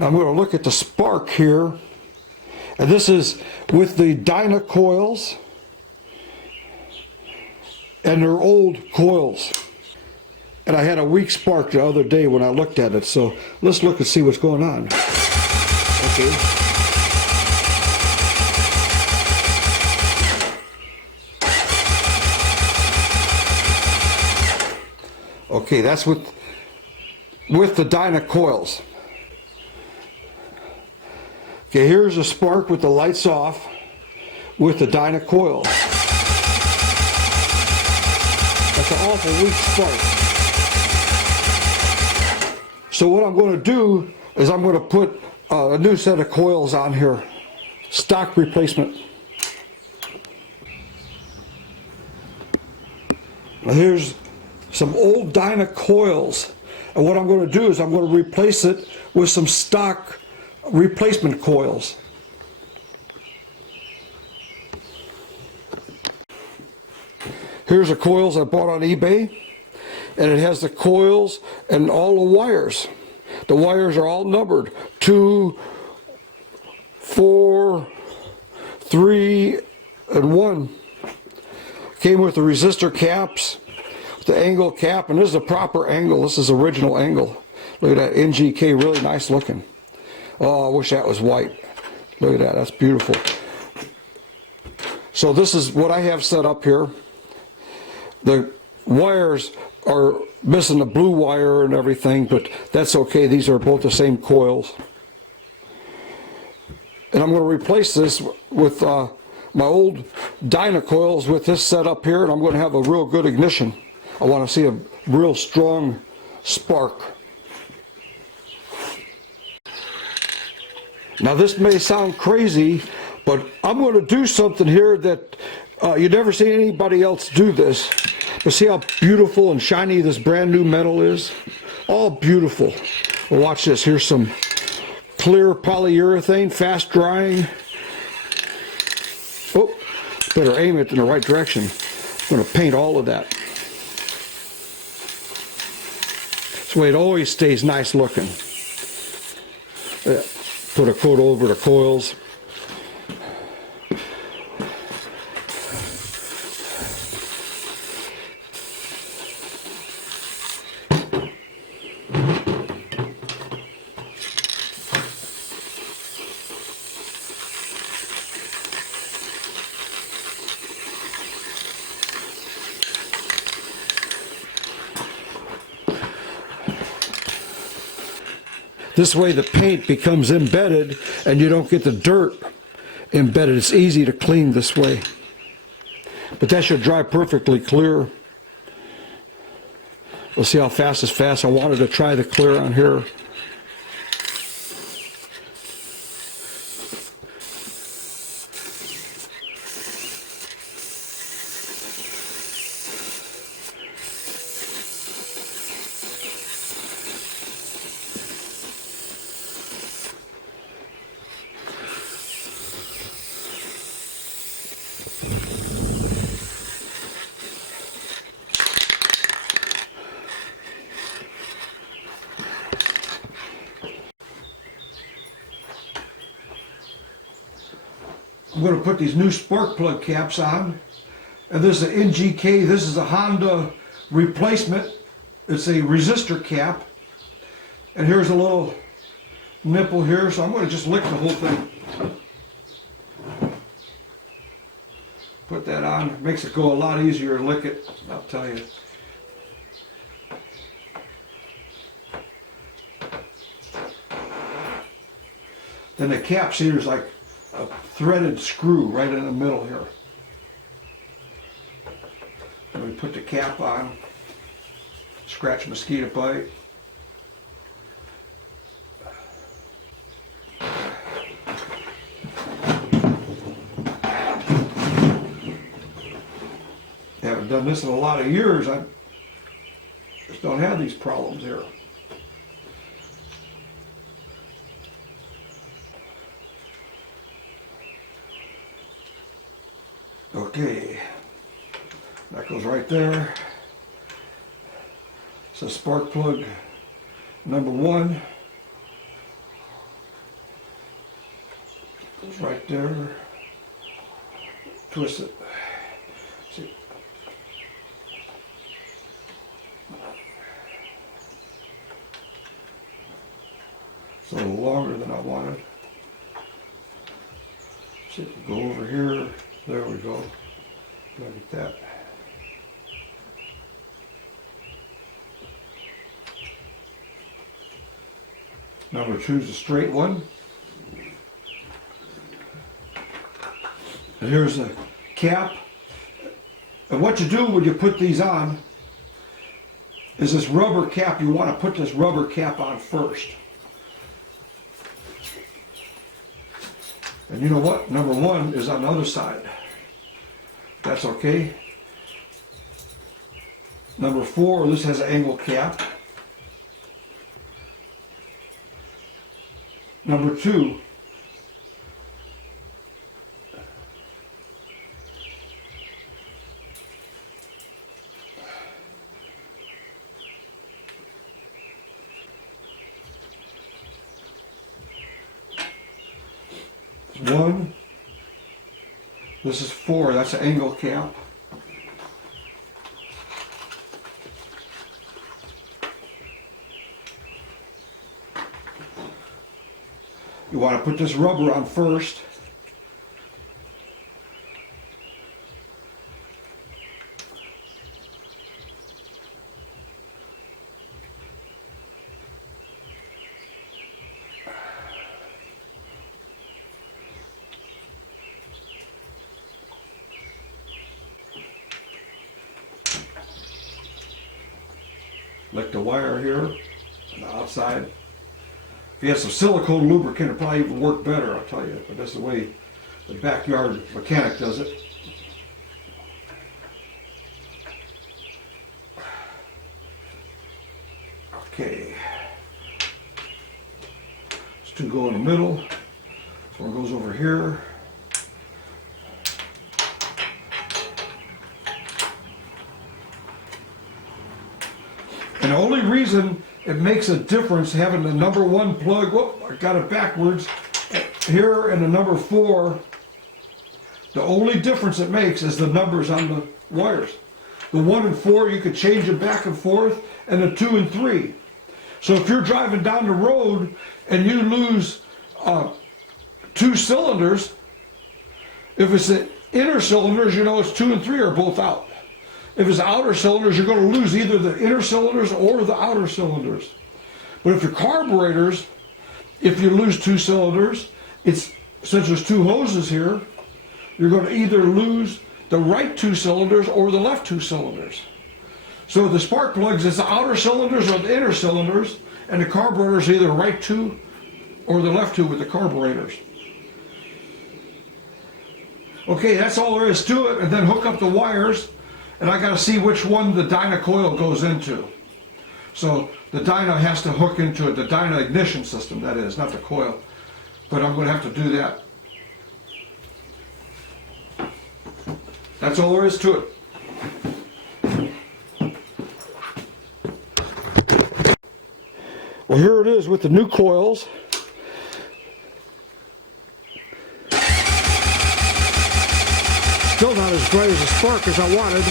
I'm going to look at the spark here, and this is with the Dyna coils and their old coils. And I had a weak spark the other day when I looked at it, so let's look and see what's going on. Okay. Okay, that's with the Dyna coils. Okay, here's a spark with the lights off with the Dyna coil. That's an awful weak spark. So what I'm going to do is I'm going to put a new set of coils on here. Stock replacement. Now here's some old Dyna coils. And what I'm going to do is I'm going to replace it with some stock replacement coils. Here's the coils I bought on eBay, and it has the coils and all the wires. The wires are all numbered 2, 4, 3, and 1. Came with the resistor caps, the angle cap, and this is a proper angle. This is original angle. Look at that NGK, really nice looking. Oh, I wish that was white. Look at that, that's beautiful. So this is what I have set up here. The wires are missing the blue wire and everything, but that's okay. These are both the same coils. And I'm going to replace this with my old Dyna coils with this setup here, and I'm going to have a real good ignition. I want to see a real strong spark. Now this may sound crazy, but I'm going to do something here that you never see anybody else do this. But see how beautiful and shiny this brand new metal is? All beautiful. Well, watch this. Here's some clear polyurethane, fast drying. Oh, better aim it in the right direction. I'm going to paint all of that. This way it always stays nice looking. Put a coat over the coils. This way the paint becomes embedded and you don't get the dirt embedded. It's easy to clean this way. But that should dry perfectly clear. We'll see how fast it's fast. I wanted to try the clear on here. I'm going to put these new spark plug caps on, and this is an NGK. This is a Honda replacement. It's a resistor cap, and here's a little nipple here, so I'm going to just lick the whole thing. Put that on. It makes it go a lot easier to lick it, I'll tell you. Then the caps here is like a threaded screw right in the middle here. And we put the cap on, scratch mosquito bite. Haven't done this in a lot of years. I just don't have these problems here. Okay, that goes right there. So spark plug number 1. It's right there. Twist it. See. It's a little longer than I wanted. See, go over here. There we go. Look at that. Number 2 is a straight one. And here's the cap. And what you do when you put these on is this rubber cap. You want to put this rubber cap on first. And you know what? Number 1 is on the other side. That's okay. Number 4, this has an angle cap. Number 2, one. This is 4. That's an angle cap. You want to put this rubber on first. Like the wire here on the outside. If you had some silicone lubricant, it'd probably even work better, I'll tell you. But that's the way the backyard mechanic does it. Okay. This 2 go in the middle. This 1 goes over here. And the only reason it makes a difference having the number 1 plug, whoop, I got it backwards, here and the number 4, the only difference it makes is the numbers on the wires. The 1 and 4, you could change them back and forth, and the 2 and 3. So if you're driving down the road and you lose 2 cylinders, if it's the inner cylinders, you know it's 2 and 3 are both out. If it's outer cylinders, you're going to lose either the inner cylinders or the outer cylinders. But if your carburetors, if you lose 2 cylinders, it's since there's 2 hoses here, you're going to either lose the right 2 cylinders or the left 2 cylinders. So the spark plugs, it's the outer cylinders or the inner cylinders, and the carburetors either right 2 or the left 2 with the carburetors. Okay, that's all there is to it, and then hook up the wires. And I got to see which one the Dyna coil goes into. So the Dyna has to hook into it, the Dyna ignition system, that is, not the coil. But I'm going to have to do that. That's all there is to it. Well, here it is with the new coils. Still not as bright as a spark as I wanted.